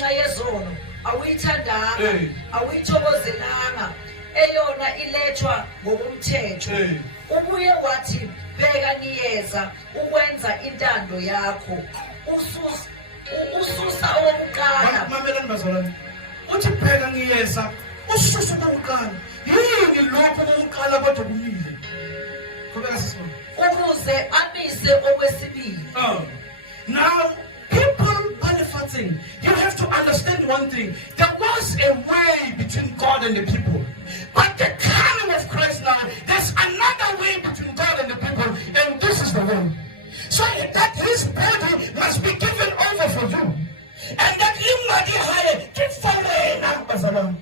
ngenxa yezono awuyithandanga awuyithokozelanga eyona ilethwa ngokomthetho ubuye wathi bheka niyeza ukwenza intando yakho ususa owokuqala. Mamelani bazalwane, uthi bheka ngiyeza ususa owokuqala. Yini lokho owokuqala kodwa kumile? Qhubeka sisibona. Ukuze amise okwesibili. Now, people benefiting, you have to understand one thing. There was a way between God and the people. But the coming of Christ now, there's another way between God and the people. And this is the way. So that his body must be given over for you. And that you might be higher. Keep following.